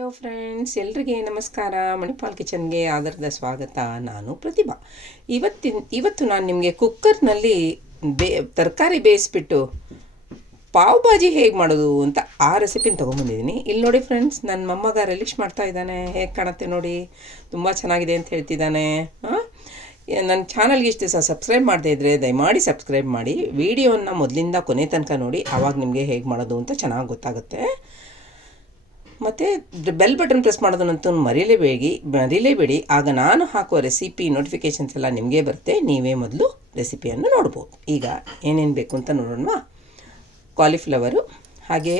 Hello friends ಎಲ್ರಿಗೆ ನಮಸ್ಕಾರ. ಮಣಿಪಾಲ್ ಕಿಚನ್ಗೆ ಆಧಾರದ ಸ್ವಾಗತ. ನಾನು ಪ್ರತಿಭಾ. ಇವತ್ತಿನ, ಇವತ್ತು ನಾನು ನಿಮಗೆ ಕುಕ್ಕರ್ನಲ್ಲಿ ಬೇ, ತರಕಾರಿ ಬೇಯಿಸ್ಬಿಟ್ಟು ಪಾವ್ ಭಾಜಿ ಹೇಗೆ ಮಾಡೋದು ಅಂತ ಆ ರೆಸಿಪಿನ ತೊಗೊಂಬಂದಿದ್ದೀನಿ. ಇಲ್ಲಿ ನೋಡಿ ಫ್ರೆಂಡ್ಸ್ ನನ್ನ ಮೊಮ್ಮಗ ರಿಲೀಶ್ ಮಾಡ್ತಾ ಇದ್ದಾನೆ. ಹೇಗೆ ಕಾಣುತ್ತೆ ನೋಡಿ. ತುಂಬ ಚೆನ್ನಾಗಿದೆ ಅಂತ ಹೇಳ್ತಿದ್ದಾನೆ. ಹಾಂ? ನನ್ನ ಚಾನಲ್ಗೆ ಇಷ್ಟು ದಿವಸ ಸಬ್ಸ್ಕ್ರೈಬ್ ಮಾಡದೇ ಇದ್ದರೆ ದಯಮಾಡಿ ಸಬ್ಸ್ಕ್ರೈಬ್ ಮಾಡಿ. ವಿಡಿಯೋನ ಮೊದಲಿಂದ ಕೊನೆ ತನಕ ನೋಡಿ ಆವಾಗ ನಿಮಗೆ ಹೇಗೆ ಮಾಡೋದು ಅಂತ ಚೆನ್ನಾಗಿ ಗೊತ್ತಾಗುತ್ತೆ. ಮತ್ತು ಬೆಲ್ ಬಟನ್ ಪ್ರೆಸ್ ಮಾಡೋದನ್ನಂತೂ ಮರೀಲೇಬೇಡಿ ಮರೀಲೇಬೇಡಿ. ಆಗ ನಾನು ಹಾಕುವ ರೆಸಿಪಿ ನೋಟಿಫಿಕೇಷನ್ಸ್ ಎಲ್ಲ ನಿಮಗೆ ಬರುತ್ತೆ. ನೀವೇ ಮೊದಲು ರೆಸಿಪಿಯನ್ನು ನೋಡ್ಬೋದು. ಈಗ ಏನೇನು ಬೇಕು ಅಂತ ನೋಡೋಣ ಕಾಲಿಫ್ಲವರು ಹಾಗೆ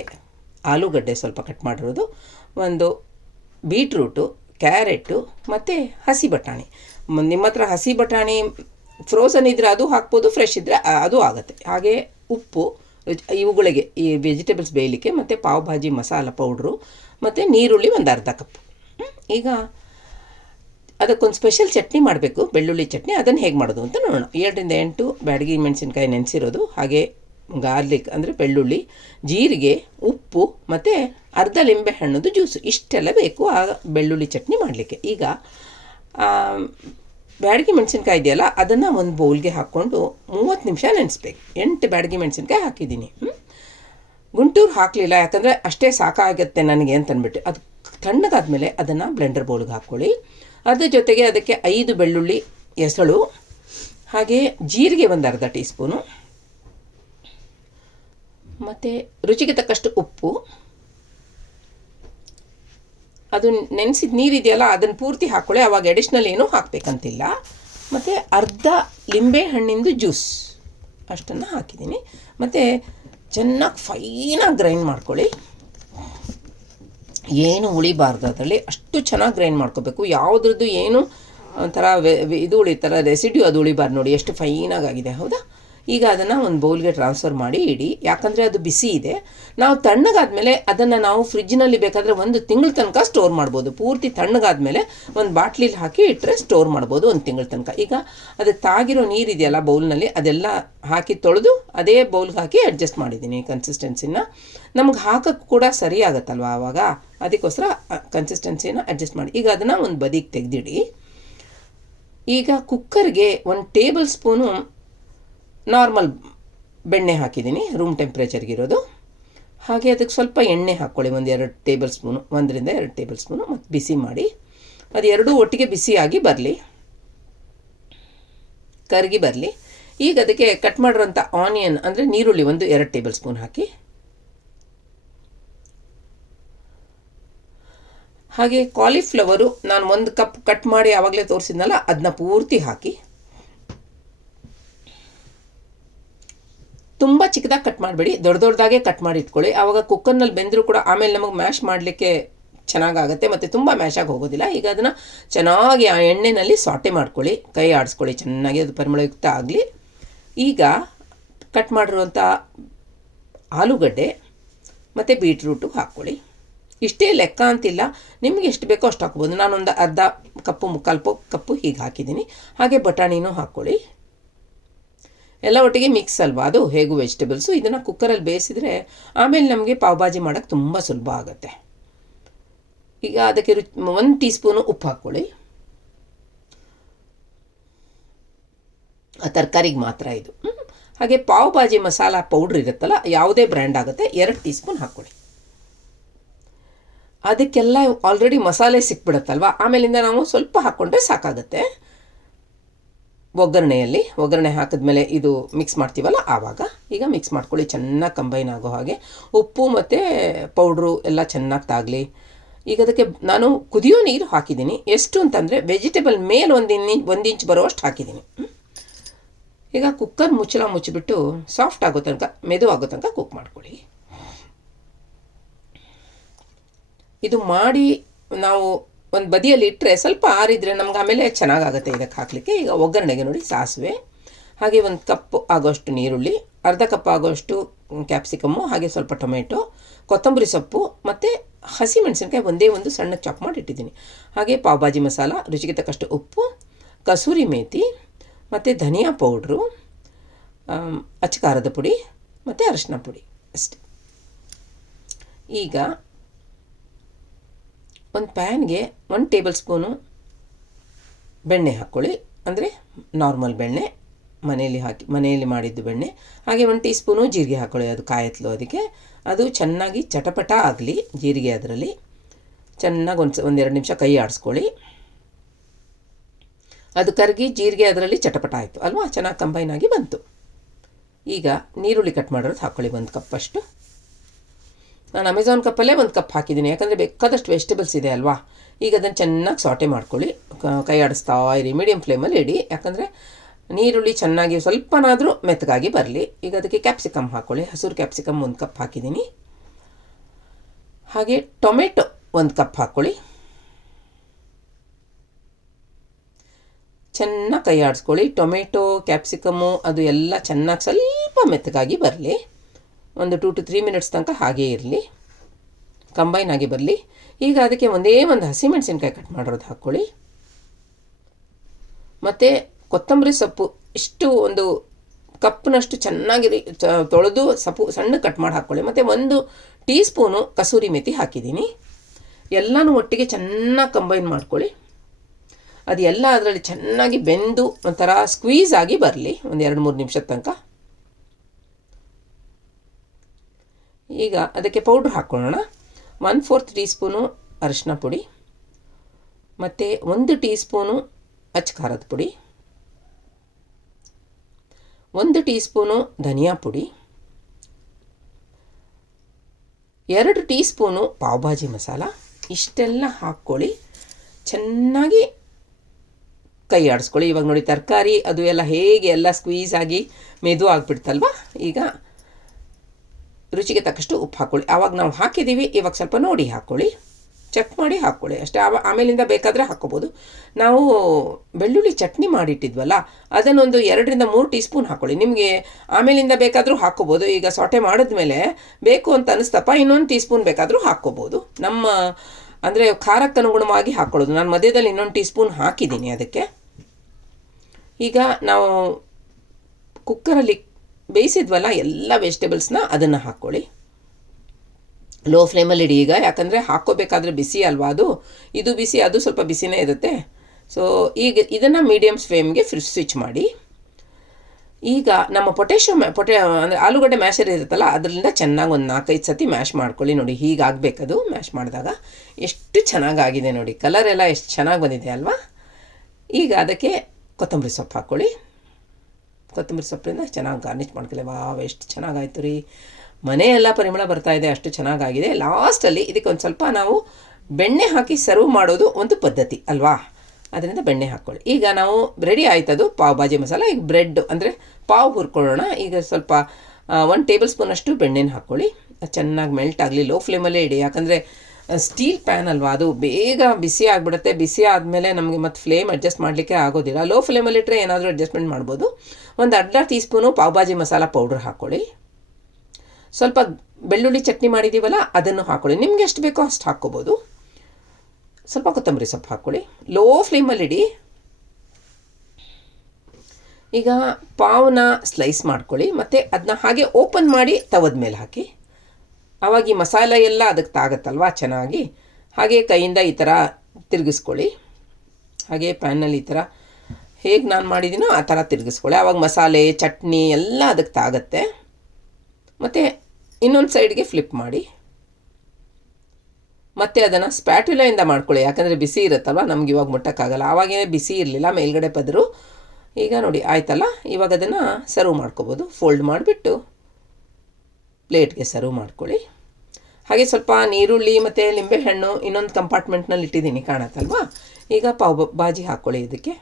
ಆಲೂಗಡ್ಡೆ ಸ್ವಲ್ಪ ಕಟ್ ಮಾಡಿರೋದು. ಒಂದು ಬೀಟ್ರೂಟು ಕ್ಯಾರೆಟು ಮತ್ತು ಹಸಿ ಬಟಾಣಿ. ನಿಮ್ಮ ಹತ್ರ ಹಸಿ ಬಟಾಣಿ ಫ್ರೋಸನ್ ಇದ್ದರೆ ಅದು ಹಾಕ್ಬೋದು ಫ್ರೆಶ್ ಇದ್ದರೆ ಅದು ಆಗುತ್ತೆ. ಹಾಗೆ ಉಪ್ಪು ಇವುಗಳಿಗೆ ಈ ವೆಜಿಟೇಬಲ್ಸ್ ಬೇಯಲಿಕ್ಕೆ ಮತ್ತು ಪಾವ್ ಭಾಜಿ ಮಸಾಲ ಪೌಡ್ರು, ಮತ್ತು ನೀರುಳ್ಳಿ ಒಂದು ಅರ್ಧ ಕಪ್? ಈಗ ಅದಕ್ಕೊಂದು ಸ್ಪೆಷಲ್ ಚಟ್ನಿ ಮಾಡಬೇಕು, ಬೆಳ್ಳುಳ್ಳಿ ಚಟ್ನಿ, ಅದನ್ನು ಹೇಗೆ ಮಾಡೋದು ಅಂತ ನೋಡೋಣ. ಏಳರಿಂದ ಎಂಟು ಬ್ಯಾಡಗಿ ಮೆಣಸಿನ್ಕಾಯಿ ನೆನೆಸಿರೋದು, ಹಾಗೆ ಗಾರ್ಲಿಕ್ ಅಂದರೆ ಬೆಳ್ಳುಳ್ಳಿ, ಜೀರಿಗೆ, ಉಪ್ಪು, ಮತ್ತು ಅರ್ಧ ಲಿಂಬೆ ಹಣ್ಣದು ಜ್ಯೂಸು. ಇಷ್ಟೆಲ್ಲ ಬೇಕು ಆ ಬೆಳ್ಳುಳ್ಳಿ ಚಟ್ನಿ ಮಾಡಲಿಕ್ಕೆ. ಈಗ ಬ್ಯಾಡಗಿ ಮೆಣಸಿನ್ಕಾಯಿ ಇದೆಯಲ್ಲ, ಅದನ್ನು ಒಂದು ಬೌಲ್ಗೆ ಹಾಕ್ಕೊಂಡು ಮೂವತ್ತು ನಿಮಿಷ ನೆನೆಸ್ಬೇಕು. ಎಂಟು ಬ್ಯಾಡಗಿ ಮೆಣಸಿನ್ಕಾಯಿ ಹಾಕಿದ್ದೀನಿ? ಗುಂಟೂರು ಹಾಕಲಿಲ್ಲ, ಯಾಕಂದರೆ ಅಷ್ಟೇ ಸಾಕಾಗುತ್ತೆ ನನಗೆ ಅಂತ ಅಂದ್ಬಿಟ್ಟು. ಅದು ತಣ್ಣಗಾದ್ಮೇಲೆ ಅದನ್ನು ಬ್ಲೆಂಡರ್ ಬೌಲ್ಗೆ ಹಾಕ್ಕೊಳ್ಳಿ. ಅದ್ರ ಜೊತೆಗೆ ಅದಕ್ಕೆ ಐದು ಬೆಳ್ಳುಳ್ಳಿ ಎಸಳು ಹಾಗೆ ಜೀರಿಗೆ ಒಂದು ಅರ್ಧ ಟೀ ಸ್ಪೂನು ಮತ್ತು ರುಚಿಗೆ ತಕ್ಕಷ್ಟು ಉಪ್ಪು ಅದು ನೆನೆಸಿದ ನೀರಿದೆಯಲ್ಲ ಅದನ್ನು ಪೂರ್ತಿ ಹಾಕ್ಕೊಳ್ಳಿ ಅವಾಗ ಎಡಿಷ್ನಲ್ ಏನೂ ಹಾಕಬೇಕಂತಿಲ್ಲ. ಮತ್ತು ಅರ್ಧ ಲಿಂಬೆ ಹಣ್ಣಿಂದು ಜ್ಯೂಸ್ ಅಷ್ಟನ್ನು ಹಾಕಿದ್ದೀನಿ ಮತ್ತು ಚೆನ್ನಾಗಿ ಫೈನಾಗಿ ಗ್ರೈಂಡ್ ಮಾಡ್ಕೊಳ್ಳಿ. ಏನು ಉಳಿಬಾರ್ದು ಅದರಲ್ಲಿ. ಅಷ್ಟು ಚೆನ್ನಾಗಿ ಗ್ರೈಂಡ್ ಮಾಡ್ಕೋಬೇಕು. ಯಾವುದ್ರದ್ದು ಏನು ಒಂಥರ ವೆ ಇದು ಉಳಿತಾರ ರೆಸಿಡ್ಯೂ ಅದು ಉಳಿಬಾರ್ದು ನೋಡಿ. ಎಷ್ಟು ಫೈನಾಗಿ ಆಗಿದೆ, ಹೌದಾ? ಈಗ ಅದನ್ನು ಒಂದು ಬೌಲ್ಗೆ ಟ್ರಾನ್ಸ್ಫರ್ ಮಾಡಿ ಇಡಿ. ಯಾಕಂದರೆ ಅದು ಬಿಸಿ ಇದೆ. ನಾವು ತಣ್ಣಗಾದ್ಮೇಲೆ ಅದನ್ನು ನಾವು ಫ್ರಿಜ್ಜಿನಲ್ಲಿ ಬೇಕಾದರೆ ಒಂದು ತಿಂಗಳ ತನಕ ಸ್ಟೋರ್ ಮಾಡ್ಬೋದು. ಪೂರ್ತಿ ತಣ್ಣಗಾದ್ಮೇಲೆ ಒಂದು ಬಾಟ್ಲಿಲಿ ಹಾಕಿ ಇಟ್ಟರೆ ಸ್ಟೋರ್ ಮಾಡ್ಬೋದು ಒಂದು ತಿಂಗಳ ತನಕ. ಈಗ ಅದಕ್ಕೆ ತಾಗಿರೋ ನೀರಿದೆಯಲ್ಲ ಬೌಲ್ನಲ್ಲಿ ಅದೆಲ್ಲ ಹಾಕಿ ತೊಳೆದು ಅದೇ ಬೌಲ್ಗೆ ಹಾಕಿ ಅಡ್ಜಸ್ಟ್ ಮಾಡಿದ್ದೀನಿ ಕನ್ಸಿಸ್ಟೆನ್ಸಿನ ನಮ್ಗೆ ಹಾಕೋಕ್ಕೆ ಕೂಡ ಸರಿ ಆಗುತ್ತಲ್ವ ಆವಾಗ ಅದಕ್ಕೋಸ್ಕರ ಕನ್ಸಿಸ್ಟೆನ್ಸಿನ ಅಡ್ಜಸ್ಟ್ ಮಾಡಿ. ಈಗ ಅದನ್ನು ಒಂದು ಬದಿಗೆ ತೆಗೆದಿಡಿ. ಈಗ ಕುಕ್ಕರ್ಗೆ ಒಂದು ಟೇಬಲ್ ಸ್ಪೂನು ನಾರ್ಮಲ್ ಬೆಣ್ಣೆ ಹಾಕಿದ್ದೀನಿ ರೂಮ್ ಟೆಂಪ್ರೇಚರ್ಗಿರೋದು ಹಾಗೆ ಅದಕ್ಕೆ ಸ್ವಲ್ಪ ಎಣ್ಣೆ ಹಾಕ್ಕೊಳ್ಳಿ, ಒಂದು ಎರಡು ಟೇಬಲ್ ಸ್ಪೂನು ಒಂದರಿಂದ ಎರಡು ಟೇಬಲ್ ಸ್ಪೂನು ಮತ್ತು ಬಿಸಿ ಮಾಡಿ. ಅದು ಎರಡೂ ಒಟ್ಟಿಗೆ ಬಿಸಿಯಾಗಿ ಬರಲಿ. ಕರಗಿ ಬರಲಿ. ಈಗ ಅದಕ್ಕೆ ಕಟ್ ಮಾಡಿರೋಂಥ ಆನಿಯನ್ ಅಂದರೆ ನೀರುಳ್ಳಿ ಒಂದು ಎರಡು ಟೇಬಲ್ ಸ್ಪೂನ್ ಹಾಕಿ. ಹಾಗೆ ಕಾಲಿಫ್ಲವರು ನಾನು ಒಂದು ಕಪ್ ಕಟ್ ಮಾಡಿ ಆವಾಗಲೇ ತೋರಿಸಿದ್ನಲ್ಲ ಅದನ್ನ ಪೂರ್ತಿ ಹಾಕಿ. ತುಂಬ ಚಿಕ್ಕದಾಗಿ ಕಟ್ ಮಾಡಬೇಡಿ. ದೊಡ್ಡ ದೊಡ್ಡದಾಗೆ ಕಟ್ ಮಾಡಿ ಇಟ್ಕೊಳ್ಳಿ. ಆವಾಗ ಕುಕ್ಕರ್ನಲ್ಲಿ ಬೆಂದರೂ ಕೂಡ ಆಮೇಲೆ ನಮಗೆ ಮ್ಯಾಶ್ ಮಾಡಲಿಕ್ಕೆ ಚೆನ್ನಾಗಾಗುತ್ತೆ ಮತ್ತು ತುಂಬ ಮ್ಯಾಶಾಗಿ ಹೋಗೋದಿಲ್ಲ. ಈಗ ಅದನ್ನು ಚೆನ್ನಾಗಿ ಆ ಎಣ್ಣೆಯಲ್ಲಿ ಸಾಟೆ ಮಾಡ್ಕೊಳ್ಳಿ. ಕೈ ಆಡಿಸ್ಕೊಳ್ಳಿ. ಚೆನ್ನಾಗಿ ಅದು ಪರಿಮಳಯುಕ್ತ ಆಗಲಿ. ಈಗ ಕಟ್ ಮಾಡಿರುವಂಥ ಆಲೂಗಡ್ಡೆ ಮತ್ತು ಬೀಟ್ರೂಟು ಹಾಕ್ಕೊಳ್ಳಿ. ಇಷ್ಟೇ ಲೆಕ್ಕ ಅಂತಿಲ್ಲ. ನಿಮಗೆ ಎಷ್ಟು ಬೇಕೋ ಅಷ್ಟು ಹಾಕ್ಬೋದು. ನಾನೊಂದು ಅರ್ಧ ಕಪ್ಪು, ಮುಕ್ಕಾಲು ಕಪ್ಪು ಹೀಗೆ ಹಾಕಿದ್ದೀನಿ. ಹಾಗೆ ಬಟಾಣಿನೂ ಹಾಕ್ಕೊಳ್ಳಿ. ಎಲ್ಲ ಒಟ್ಟಿಗೆ ಮಿಕ್ಸ್ ಅಲ್ವಾ? ಅದು ಹೇಗೂ ವೆಜಿಟೇಬಲ್ಸು ಇದನ್ನು ಕುಕ್ಕರಲ್ಲಿ ಬೇಯಿಸಿದರೆ ಆಮೇಲೆ ನಮಗೆ ಪಾವ್ ಭಾಜಿ ಮಾಡೋಕ್ಕೆ ತುಂಬ ಸುಲಭ ಆಗುತ್ತೆ. ಈಗ ಅದಕ್ಕೆ ರುಚಿ, ಒಂದು ಟೀ ಸ್ಪೂನು ಉಪ್ಪು ಹಾಕ್ಕೊಳ್ಳಿ ಆ ತರಕಾರಿಗೆ ಮಾತ್ರ ಇದು. ಹಾಗೆ ಪಾವ್ ಭಾಜಿ ಮಸಾಲ ಪೌಡ್ರ್ ಇರುತ್ತಲ್ಲ, ಯಾವುದೇ ಬ್ರ್ಯಾಂಡ್ ಆಗುತ್ತೆ, ಎರಡು ಟೀ ಸ್ಪೂನ್ ಹಾಕ್ಕೊಳ್ಳಿ ಅದಕ್ಕೆಲ್ಲ ಆಲ್ರೆಡಿ ಮಸಾಲೆ ಸಿಕ್ಬಿಡುತ್ತಲ್ವ? ಆಮೇಲಿಂದ ನಾವು ಸ್ವಲ್ಪ ಹಾಕ್ಕೊಂಡ್ರೆ ಸಾಕಾಗುತ್ತೆ. ಒಗ್ಗರಣೆಯಲ್ಲಿ, ಒಗ್ಗರಣೆ ಹಾಕಿದ್ಮೇಲೆ ಇದು ಮಿಕ್ಸ್ ಮಾಡ್ತೀವಲ್ಲ ಆವಾಗ? ಈಗ ಮಿಕ್ಸ್ ಮಾಡ್ಕೊಳ್ಳಿ, ಚೆನ್ನಾಗಿ ಕಂಬೈನ್ ಆಗೋ ಹಾಗೆ. ಉಪ್ಪು ಮತ್ತು ಪೌಡ್ರು ಎಲ್ಲ ಚೆನ್ನಾಗಿ ತಾಗಲಿ. ಈಗ ಅದಕ್ಕೆ ನಾನು ಕುದಿಯೋ ನೀರು ಹಾಕಿದ್ದೀನಿ. ಎಷ್ಟು ಅಂತಂದರೆ ವೆಜಿಟೇಬಲ್ ಮೇಲೆ ಒಂದು ಇಂಚ್ ಒಂದು ಇಂಚ್ ಬರುವಷ್ಟು ಹಾಕಿದ್ದೀನಿ. ಈಗ ಕುಕ್ಕರ್ ಮುಚ್ಚಲ ಮುಚ್ಚಿಬಿಟ್ಟು ಸಾಫ್ಟ್ ಆಗೋ ತನಕ, ಮೆದು ಆಗೋ ತನಕ ಕುಕ್ ಮಾಡ್ಕೊಳ್ಳಿ. ಇದು ಮಾಡಿ ನಾವು ಒಂದು ಬದಿಯಲ್ಲಿ ಇಟ್ಟರೆ ಸ್ವಲ್ಪ ಆರಿದ್ರೆ ನಮ್ಗೆ ಆಮೇಲೆ ಚೆನ್ನಾಗಾಗುತ್ತೆ ಇದಕ್ಕೆ ಹಾಕಲಿಕ್ಕೆ. ಈಗ ಒಗ್ಗರಣೆಗೆ ನೋಡಿ ಸಾಸಿವೆ, ಹಾಗೆ ಒಂದು ಕಪ್ ಆಗೋಷ್ಟು ನೀರುಳ್ಳಿ ಅರ್ಧ ಕಪ್ ಆಗೋಷ್ಟು ಕ್ಯಾಪ್ಸಿಕಮ್ಮು ಹಾಗೆ ಸ್ವಲ್ಪ ಟೊಮೆಟೊ, ಕೊತ್ತಂಬರಿ ಸೊಪ್ಪು ಮತ್ತು ಹಸಿ ಮೆಣಸಿನ್ಕಾಯಿ ಒಂದೇ ಒಂದು ಸಣ್ಣ ಚಾಪ್ ಮಾಡಿ ಇಟ್ಟಿದ್ದೀನಿ. ಹಾಗೆ ಪಾವ್ ಭಾಜಿ ಮಸಾಲ, ರುಚಿಗೆ ತಕ್ಕಷ್ಟು ಉಪ್ಪು, ಕಸೂರಿ ಮೇಥಿ ಮತ್ತು ಧನಿಯಾ ಪೌಡ್ರು ಅಚ್ಚಕಾರದ ಪುಡಿ, ಮತ್ತು ಅರಶಿನ ಪುಡಿ ಅಷ್ಟೆ. ಈಗ ಒಂದು ಪ್ಯಾನ್ಗೆ ಒಂದು ಟೇಬಲ್ ಸ್ಪೂನು ಬೆಣ್ಣೆ ಹಾಕ್ಕೊಳ್ಳಿ ಅಂದರೆ ನಾರ್ಮಲ್ ಬೆಣ್ಣೆ ಮನೆಯಲ್ಲಿ ಹಾಕಿ ಮನೆಯಲ್ಲಿ ಮಾಡಿದ್ದು ಬೆಣ್ಣೆ. ಹಾಗೆ ಒಂದು ಟೀ ಸ್ಪೂನು ಜೀರಿಗೆ ಹಾಕ್ಕೊಳ್ಳಿ ಅದು ಕಾಯತ್ಲು ಅದಕ್ಕೆ. ಅದು ಚೆನ್ನಾಗಿ ಚಟಪಟ ಆಗಲಿ ಜೀರಿಗೆ ಅದರಲ್ಲಿ. ಚೆನ್ನಾಗಿ ಒಂದು ಒಂದೆರಡು ನಿಮಿಷ ಕೈ ಆಡಿಸ್ಕೊಳ್ಳಿ. ಅದು ಕರಗಿ ಜೀರಿಗೆ ಅದರಲ್ಲಿ ಚಟಪಟ ಆಯಿತು. ಅಲ್ವಾ? ಚೆನ್ನಾಗಿ ಕಂಬೈನ್ ಆಗಿ ಬಂತು. ಈಗ ನೀರುಳ್ಳಿ ಕಟ್ ಮಾಡಿರೋದು ಹಾಕ್ಕೊಳ್ಳಿ ಒಂದು ಕಪ್ಪಷ್ಟು ನಾನು ಅಮೆಝಾನ್ ಕಪ್ಪಲ್ಲೇ ಒಂದು ಕಪ್ ಹಾಕಿದ್ದೀನಿ. ಯಾಕಂದರೆ ಬೇಕಾದಷ್ಟು ವೆಜಿಟೇಬಲ್ಸ್ ಇದೆ ಅಲ್ವಾ? ಈಗ ಅದನ್ನು ಚೆನ್ನಾಗಿ ಸಾಟೆ ಮಾಡ್ಕೊಳ್ಳಿ. ಕ- ಆಡಿಸ್ತಾ ಇರಿ. ಮೀಡಿಯಮ್ ಫ್ಲೇಮಲ್ಲಿ ಇಡಿ. ಯಾಕಂದರೆ ನೀರುಳ್ಳಿ ಚೆನ್ನಾಗಿ ಸ್ವಲ್ಪನಾದರೂ ಮೆತ್ತಗಾಗಿ ಬರಲಿ. ಈಗ ಅದಕ್ಕೆ ಕ್ಯಾಪ್ಸಿಕಮ್ ಹಾಕ್ಕೊಳ್ಳಿ ಹಸಿರು ಕ್ಯಾಪ್ಸಿಕಮ್ ಒಂದು ಕಪ್ ಹಾಕಿದ್ದೀನಿ. ಹಾಗೆ ಟೊಮೆಟೊ ಒಂದು ಕಪ್ ಹಾಕ್ಕೊಳ್ಳಿ ಚೆನ್ನಾಗಿ ಕೈ ಆಡಿಸ್ಕೊಳ್ಳಿ. ಟೊಮೆಟೊ ಕ್ಯಾಪ್ಸಿಕಮ್ಮು ಅದು ಎಲ್ಲ ಚೆನ್ನಾಗಿ ಸ್ವಲ್ಪ ಮೆತ್ತಗಾಗಿ ಬರಲಿ. ಒಂದು ಟು ಟು ತ್ರೀ ಮಿನಿಟ್ಸ್ ತನಕ ಹಾಗೇ ಇರಲಿ. ಕಂಬೈನ್ ಆಗಿ ಬರಲಿ. ಈಗ ಅದಕ್ಕೆ ಒಂದೇ ಒಂದು ಹಸಿಮೆಣಸಿನ್ಕಾಯಿ ಕಟ್ ಮಾಡಿರೋದು ಹಾಕ್ಕೊಳ್ಳಿ. ಮತ್ತು ಕೊತ್ತಂಬರಿ ಸೊಪ್ಪು ಇಷ್ಟು ಒಂದು ಕಪ್ನಷ್ಟು ಚೆನ್ನಾಗಿ ತೊಳೆದು ಸೊಪ್ಪು ಸಣ್ಣ ಕಟ್ ಮಾಡಿ ಹಾಕ್ಕೊಳ್ಳಿ. ಮತ್ತು ಒಂದು ಟೀ ಸ್ಪೂನು ಕಸೂರಿ ಮೆಥಿ ಹಾಕಿದ್ದೀನಿ. ಎಲ್ಲನೂ ಒಟ್ಟಿಗೆ ಚೆನ್ನಾಗಿ ಕಂಬೈನ್ ಮಾಡ್ಕೊಳ್ಳಿ. ಅದೆಲ್ಲ ಅದರಲ್ಲಿ ಚೆನ್ನಾಗಿ ಬೆಂದು ಒಂಥರ ಸ್ಕ್ವೀಸ್ ಆಗಿ ಬರಲಿ. ಒಂದು ಎರಡು ಮೂರು ನಿಮಿಷದ ತನಕ. ಈಗ ಅದಕ್ಕೆ ಪೌಡ್ರ್ ಹಾಕ್ಕೊಳ್ಳೋಣ ಒನ್ ಫೋರ್ತ್ ಟೀ ಸ್ಪೂನು ಅರಿಶಿನ ಪುಡಿ. ಮತ್ತು ಒಂದು ಟೀ ಸ್ಪೂನು ಅಚ್ಚ ಖಾರದ ಪುಡಿ. ಒಂದು ಟೀ ಸ್ಪೂನು ಧನಿಯಾ ಪುಡಿ. ಎರಡು ಟೀ ಸ್ಪೂನು ಪಾವ್ಭಾಜಿ ಮಸಾಲ. ಇಷ್ಟೆಲ್ಲ ಹಾಕ್ಕೊಳ್ಳಿ. ಚೆನ್ನಾಗಿ ಕೈ ಆಡಿಸ್ಕೊಳ್ಳಿ. ಇವಾಗ ನೋಡಿ ತರಕಾರಿ ಅದು ಎಲ್ಲ ಹೇಗೆ ಎಲ್ಲ ಸ್ಕ್ವೀಸ್ ಆಗಿ ಮೆದು ಆಗಿಬಿಡ್ತಲ್ವ? ಈಗ ರುಚಿಗೆ ತಕ್ಕಷ್ಟು ಉಪ್ಪು ಹಾಕ್ಕೊಳ್ಳಿ ಆವಾಗ ನಾವು ಹಾಕಿದ್ದೀವಿ, ಇವಾಗ ಸ್ವಲ್ಪ ನೋಡಿ ಹಾಕ್ಕೊಳ್ಳಿ ಚೆಕ್ ಮಾಡಿ ಹಾಕ್ಕೊಳ್ಳಿ ಅಷ್ಟೇ, ಆವ, ಆಮೇಲಿಂದ ಬೇಕಾದರೆ ಹಾಕ್ಕೋಬೋದು ನಾವು ಬೆಳ್ಳುಳ್ಳಿ ಚಟ್ನಿ ಮಾಡಿಟ್ಟಿದ್ವಲ್ಲ, ಅದನ್ನೊಂದು ಎರಡರಿಂದ ಮೂರು ಟೀ ಸ್ಪೂನ್ ಹಾಕ್ಕೊಳ್ಳಿ ನಿಮಗೆ ಆಮೇಲಿಂದ ಬೇಕಾದರೂ ಹಾಕ್ಕೋಬೋದು ಈಗ ಸೊಟೆ ಮಾಡಿದ್ಮೇಲೆ ಬೇಕು ಅಂತ ಅನಿಸ್ತಪ್ಪ, ಇನ್ನೊಂದು ಟೀ ಸ್ಪೂನ್ ಬೇಕಾದರೂ ಹಾಕ್ಕೋಬೋದು ನಮ್ಮ, ಅಂದರೆ ಖಾರಕ್ಕೆ ಅನುಗುಣವಾಗಿ ಹಾಕ್ಕೊಳ್ಳೋದು ನಾನು ಮಧ್ಯದಲ್ಲಿ ಇನ್ನೊಂದು ಟೀ ಸ್ಪೂನ್ ಹಾಕಿದ್ದೀನಿ ಅದಕ್ಕೆ. ಈಗ ನಾವು ಕುಕ್ಕರಲ್ಲಿ ಬೇಯಿಸಿದ್ವಲ್ಲ ಎಲ್ಲ ವೆಜಿಟೇಬಲ್ಸ್ನ ಅದನ್ನು ಹಾಕ್ಕೊಳ್ಳಿ. ಲೋ ಫ್ಲೇಮಲ್ಲಿ ಇಡಿ ಈಗ, ಯಾಕಂದರೆ ಹಾಕ್ಕೋಬೇಕಾದ್ರೆ ಬಿಸಿ ಅಲ್ವಾ ಅದು? ಇದು ಬಿಸಿ, ಅದು ಸ್ವಲ್ಪ ಬಿಸಿನೇ ಇರುತ್ತೆ. ಸೊ ಈಗ ಇದನ್ನು ಮೀಡಿಯಮ್ ಫ್ಲೇಮ್ಗೆ ಫ್ರಿಜ್ ಸ್ವಿಚ್ ಮಾಡಿ. ಈಗ ನಮ್ಮ ಪೊಟ್ಯಾಶೋ ಮ್ಯಾ ಪೊಟೆ ಅಂದರೆ ಆಲೂಗಡ್ಡೆ ಮ್ಯಾಶರ್ ಇರುತ್ತಲ್ಲ, ಅದರಿಂದ ಚೆನ್ನಾಗಿ ಒಂದು ನಾಲ್ಕೈದು ಸತಿ ಮ್ಯಾಶ್ ಮಾಡ್ಕೊಳ್ಳಿ ನೋಡಿ, ಹೀಗಾಗಬೇಕದು ಮ್ಯಾಶ್ ಮಾಡಿದಾಗ. ಎಷ್ಟು ಚೆನ್ನಾಗಾಗಿದೆ ನೋಡಿ ಕಲರ್ ಎಲ್ಲ ಎಷ್ಟು ಚೆನ್ನಾಗಿ ಬಂದಿದೆ ಅಲ್ವಾ? ಈಗ ಅದಕ್ಕೆ ಕೊತ್ತಂಬರಿ ಸೊಪ್ಪು ಹಾಕ್ಕೊಳ್ಳಿ. ಕೊತ್ತಂಬರಿ ಸೊಪ್ಪಿಂದ ಚೆನ್ನಾಗಿ ಗಾರ್ನಿಷ್ ಮಾಡ್ಕೊಳ್ಳಿ. ವಾವ್, ಎಷ್ಟು ಚೆನ್ನಾಗಾಯ್ತು ರೀ. ಮನೆ ಎಲ್ಲ ಪರಿಮಳ ಬರ್ತಾ ಇದೆ, ಅಷ್ಟು ಚೆನ್ನಾಗಾಗಿದೆ. ಲಾಸ್ಟಲ್ಲಿ ಇದಕ್ಕೆ ಒಂದು ಸ್ವಲ್ಪ ನಾವು ಬೆಣ್ಣೆ ಹಾಕಿ ಸರ್ವ್ ಮಾಡೋದು ಒಂದು ಪದ್ಧತಿ, ಅಲ್ವಾ? ಅದರಿಂದ ಬೆಣ್ಣೆ ಹಾಕ್ಕೊಳ್ಳಿ. ಈಗ ನಾವು ರೆಡಿ ಆಯ್ತದು ಪಾವ್ ಭಾಜಿ ಮಸಾಲ. ಈಗ ಬ್ರೆಡ್ ಅಂದರೆ ಪಾವ್ ಹುರ್ಕೊಳ್ಳೋಣ. ಈಗ ಸ್ವಲ್ಪ ಒಂದು ಟೇಬಲ್ ಸ್ಪೂನಷ್ಟು ಬೆಣ್ಣೆನ ಹಾಕ್ಕೊಳ್ಳಿ. ಚೆನ್ನಾಗಿ ಮೆಲ್ಟ್ ಆಗಲಿ ಲೋ ಫ್ಲೇಮಲ್ಲೇ ಇಡಿ. ಯಾಕಂದರೆ ಸ್ಟೀಲ್ ಪ್ಯಾನ್ ಅಲ್ವಾ? ಅದು ಬೇಗ ಬಿಸಿ ಆಗಿಬಿಡುತ್ತೆ. ಬಿಸಿ ಆದಮೇಲೆ ನಮಗೆ ಮತ್ತು ಫ್ಲೇಮ್ ಅಡ್ಜಸ್ಟ್ ಮಾಡಲಿಕ್ಕೆ ಆಗೋದಿಲ್ಲ. ಲೋ ಫ್ಲೇಮಲ್ಲಿ ಇಟ್ಟರೆ ಏನಾದರೂ ಅಡ್ಜಸ್ಟ್ಮೆಂಟ್ ಮಾಡ್ಬೋದು. ಒಂದು ಅರ್ಧ teaspoon pav bhaji masala powder ಹಾಕ್ಕೊಳ್ಳಿ ಸ್ವಲ್ಪ ಬೆಳ್ಳುಳ್ಳಿ ಚಟ್ನಿ ಮಾಡಿದ್ದೀವಲ್ಲ ಅದನ್ನು ಹಾಕ್ಕೊಳ್ಳಿ ನಿಮ್ಗೆ ಎಷ್ಟು ಬೇಕೋ ಅಷ್ಟು ಹಾಕ್ಕೋಬೋದು. ಸ್ವಲ್ಪ ಕೊತ್ತಂಬರಿ ಸೊಪ್ಪು ಹಾಕ್ಕೊಳ್ಳಿ. ಲೋ ಫ್ಲೇಮಲ್ಲಿಡಿ ಈಗ ಪಾವ್ನ ಸ್ಲೈಸ್ ಮಾಡ್ಕೊಳ್ಳಿ. ಮತ್ತು ಅದನ್ನ ಹಾಗೆ ಓಪನ್ ಮಾಡಿ ತವದ ಮೇಲೆ ಹಾಕಿ. ಆವಾಗ ಈ ಮಸಾಲೆ ಎಲ್ಲ ಅದಕ್ಕೆ ತಾಗತ್ತಲ್ವಾ ಚೆನ್ನಾಗಿ? ಹಾಗೆ ಕೈಯಿಂದ ಈ ಥರ ತಿರುಗಿಸ್ಕೊಳ್ಳಿ. ಹಾಗೆ ಪ್ಯಾನಲ್ಲಿ ಈ ಥರ ಹೇಗೆ ನಾನು ಮಾಡಿದ್ದೀನೋ ಆ ಥರ ತಿರುಗಿಸ್ಕೊಳ್ಳಿ. ಆವಾಗ ಮಸಾಲೆ, ಚಟ್ನಿ ಎಲ್ಲ ಅದಕ್ಕೆ ತಾಗತ್ತೆ ಮತ್ತು ಇನ್ನೊಂದು ಸೈಡ್ಗೆ ಫ್ಲಿಪ್ ಮಾಡಿ. ಮತ್ತು ಅದನ್ನು ಸ್ಪ್ಯಾಟುಲೆಯಿಂದ ಮಾಡ್ಕೊಳ್ಳಿ. ಯಾಕಂದರೆ ಬಿಸಿ ಇರುತ್ತಲ್ವ? ನಮ್ಗೆ ಇವಾಗ ಮುಟ್ಟಕ್ಕಾಗಲ್ಲ. ಆವಾಗೇ ಬಿಸಿ ಇರಲಿಲ್ಲ, ಮೇಲ್ಗಡೆ ಪದರು. ಈಗ ನೋಡಿ, ಆಯ್ತಲ್ಲ? ಇವಾಗ ಅದನ್ನು ಸರ್ವ್ ಮಾಡ್ಕೋಬೋದು. ಫೋಲ್ಡ್ ಮಾಡಿಬಿಟ್ಟು. ಪ್ಲೇಟ್ಗೆ ಸರ್ವ್ ಮಾಡ್ಕೊಳ್ಳಿ. ಹಾಗೆ ಸ್ವಲ್ಪ ನೀರುಳ್ಳಿ ಮತ್ತು ಲಿಂಬೆಹಣ್ಣು ಇನ್ನೊಂದು ಕಂಪಾರ್ಟ್ಮೆಂಟ್ನಲ್ಲಿ ಇಟ್ಟಿದ್ದೀನಿ ಕಾಣತ್ತಲ್ವಾ? ಈಗ ಪಾವ್ ಬಾಜಿ ಹಾಕ್ಕೊಳ್ಳಿ ಇದಕ್ಕೆ.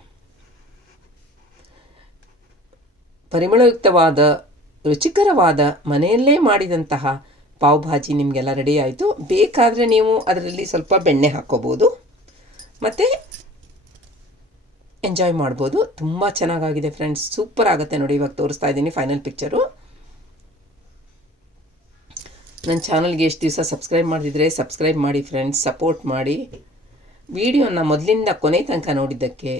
ಪರಿಮಳಯುಕ್ತವಾದ, ರುಚಿಕರವಾದ ಮನೆಯಲ್ಲೇ ಮಾಡಿದಂತಹ ಪಾವ್ ಭಾಜಿ ನಿಮಗೆಲ್ಲ ರೆಡಿ ಆಯಿತು. ಬೇಕಾದರೆ ನೀವು ಅದರಲ್ಲಿ ಸ್ವಲ್ಪ ಬೆಣ್ಣೆ ಹಾಕ್ಕೋಬೋದು. ಮತ್ತು ಎಂಜಾಯ್ ಮಾಡ್ಬೋದು. ತುಂಬ ಚೆನ್ನಾಗಾಗಿದೆ ಫ್ರೆಂಡ್ಸ್ ಸೂಪರ್ ಆಗುತ್ತೆ ನೋಡಿ, ಇವಾಗ ತೋರಿಸ್ತಾ ಇದ್ದೀನಿ ಫೈನಲ್ ಪಿಕ್ಚರು ನನ್ನ ಚಾನಲ್ಗೆ ಎಷ್ಟು ದಿವಸ ಸಬ್ಸ್ಕ್ರೈಬ್ ಮಾಡಿದರೆ ಸಬ್ಸ್ಕ್ರೈಬ್ ಮಾಡಿ ಫ್ರೆಂಡ್ಸ್ ಸಪೋರ್ಟ್ ಮಾಡಿ. ವಿಡಿಯೋನ ಮೊದಲಿಂದ ಕೊನೆ ತನಕ ನೋಡಿದ್ದಕ್ಕೆ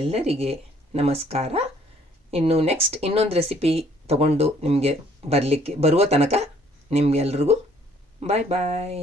ಎಲ್ಲರಿಗೆ ನಮಸ್ಕಾರ. ಇನ್ನು ನೆಕ್ಸ್ಟ್ ಇನ್ನೊಂದು ರೆಸಿಪಿ ತಗೊಂಡು ನಿಮಗೆ ಬರಲಿಕ್ಕೆ, ಬರುವ ತನಕ ನಿಮಗೆಲ್ರಿಗೂ ಬಾಯ್ ಬಾಯ್